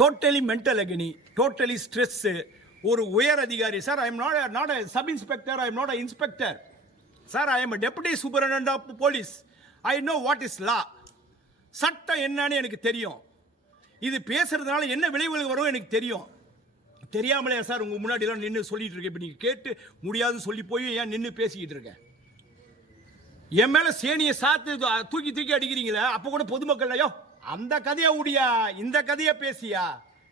Totally mental அகனி, totally stress. ஒரு உயர் அதிகாரி sir, I am not a sub inspector, I am not a inspector sir, I am a deputy superintendent of police. I know what is law. சட்டம் என்னன்னு எனக்கு தெரியும். இது பேசுறதுனால என்ன விளைவுகள் வரும் எனக்கு தெரியும். தெரியாமலே சார் உங்க முன்னாடிலாம் நின்று சொல்லிட்டு இருக்கேன். இப்போ நீங்கள் கேட்டு முடியாதுன்னு சொல்லி போய் ஏன் நின்று பேசிக்கிட்டு இருக்கேன்? என் மேலே சேனியை சாத்து தூக்கி தூக்கி அடிக்கிறீங்களே, அப்போ கூட பொதுமக்கள் ஐயோ அந்த கதையை உடியா, இந்த கதையை பேசியா,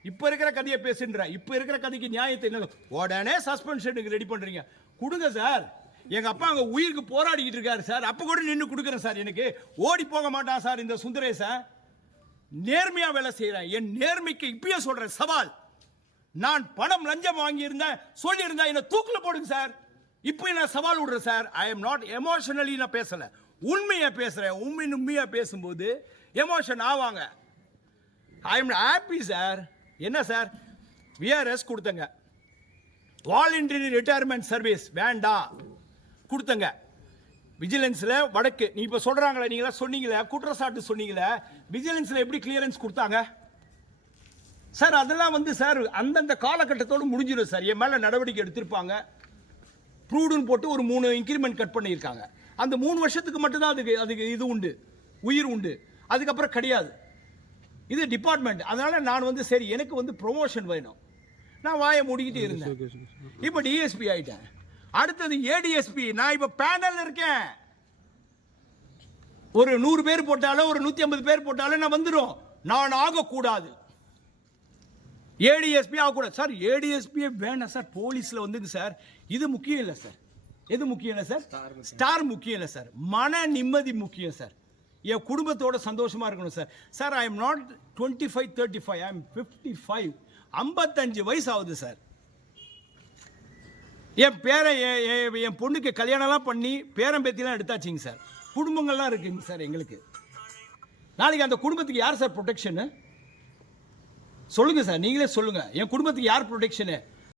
இப்போ இருக்கிற கதையை பேசுன்ற, இப்போ இருக்கிற கதைக்கு நியாயத்தை என்ன உடனே சஸ்பென்ஷனுக்கு ரெடி பண்ணுறீங்க. கொடுங்க சார். எங்கள் அப்பா அங்கே உயிருக்கு போராடிக்கிட்டு இருக்காரு சார், அப்போ கூட நின்று கொடுக்குறேன் சார். எனக்கு ஓடி போக மாட்டான் சார் இந்த சுந்தரேசன். நேர்மையாக வேலை செய்கிறேன். என் நேர்மைக்கு இப்பயே சொல்கிறேன் சவால். நான் பணம் லஞ்சம் வாங்கியிருந்தேன் சொல்லியிருந்தேன் என்ன தூக்கில் போடுங்க சார். இப்போ நான் சவால் விடுறேன் sir. I am not emotionally நான் பேசலை, உண்மையாக பேசுகிறேன். உண்மையாக பேசும்போது எமோஷன் ஆவாங்க. I am happy sir. என்ன சார் விஆர்எஸ் கொடுத்தங்க, வாலண்டரி ரிட்டையர்மெண்ட் சர்வீஸ் வேண்டாம் கொடுத்தங்க. விஜிலன்ஸில் வடக்கு நீ இப்போ சொல்கிறாங்களே, நீங்களாம் சொன்னீங்களே, குற்றச்சாட்டு சொன்னீங்களே, விஜிலன்ஸில் எப்படி கிளியரன்ஸ் கொடுத்தாங்க சார்? அதெல்லாம் வந்து சார் அந்தந்த காலகட்டத்தோடு முடிஞ்சிடும் சார். என் மேலே நடவடிக்கை எடுத்திருப்பாங்க. ப்ரூவ்டுன்னு போட்டு ஒரு 3 இன்க்ரிமெண்ட் கட் பண்ணியிருக்காங்க. அந்த 3 வருஷத்துக்கு மட்டும்தான் அதுக்கு இது உண்டு, உயிர் உண்டு. அதுக்கப்புறம் கிடையாது. இது டிபார்ட்மெண்ட். அதனால நான் வந்து சரி எனக்கு வந்து ப்ரொமோஷன் வேணும், நான் வாயை மூடிக்கிட்டு இருந்தேன். இப்போ டிஎஸ்பி ஆயிட்டேன். அடுத்தது ஏடிஎஸ்பி. நான் இப்போ பேனல் இருக்கேன். ஒரு 100 பேர் போட்டாலும் ஒரு 150 பேர் போட்டாலும் நான் வந்துடும். நான் ஆகக்கூடாது. ஏடிஎஸ்பி ஆகக்கூடாது சார். ஏடிஎஸ்பியே வேணாம் சார். போலீஸில் வந்துங்க சார், இது முக்கியம் இல்லை சார். எது முக்கியம் இல்லை சார்? ஸ்டார் முக்கியம் இல்லை சார். மன நிம்மதி முக்கியம் சார். என் குடும்பத்தோட சந்தோஷமா இருக்கணும் sir. Sir I am not 25, 35, I am 55. 55 வயசு ஆகுது சார். என் என் பொண்ணுக்கு கல்யாணம்லாம் பண்ணி பேரம்பேத்திலாம் எடுத்தாச்சுங்க சார். குடும்பங்கள்லாம் இருக்குங்க சார் எங்களுக்கு. நாளைக்கு அந்த குடும்பத்துக்கு யார் சார் ப்ரொடெக்ஷனு? சொல்லுங்க சார், நீங்களே சொல்லுங்க. என் குடும்பத்துக்கு யார் ப்ரொடெக்ஷனு?